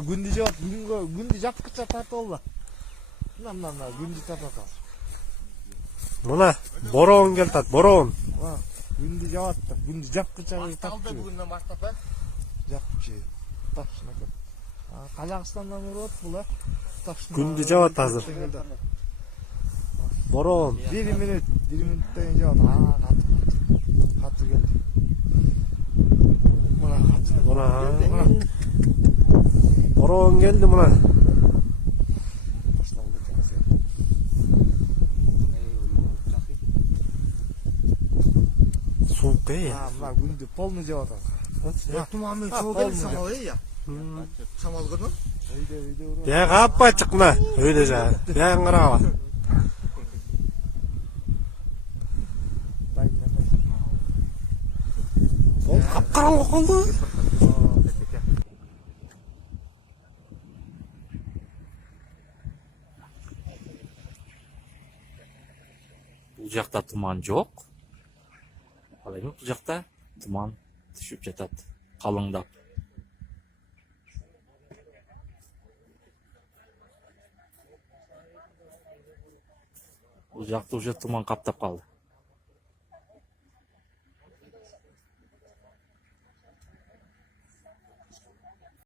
күндү жаап, күндү жапкыча тартып алла. Мына күндү тартат ал. Мына бороон келтат, бороон. Күндү жаат да, күндү жапкыча Башталды бүгүндөн баштап, жапкыча. Тапшына көп. Казакстандан уруп бул, тапшына. Күндү жаат азыр. Бороон. 1 минуттан жаат. Катты келди. Мына катты. Мына. Бороон келди мына. Суук мына күндү полный жаат азыр. Туманның соғын самал я. Самал көрдүң? Өйдө уруп. Бияга аппай чык мына. Өйдө жа. Бияга караба. Ол капкараңгы калды. Бул жакта туман жок. Ал эми бул жакта туман түшүп жатат, калыңдап. Бул жакты уже туман каптап калды.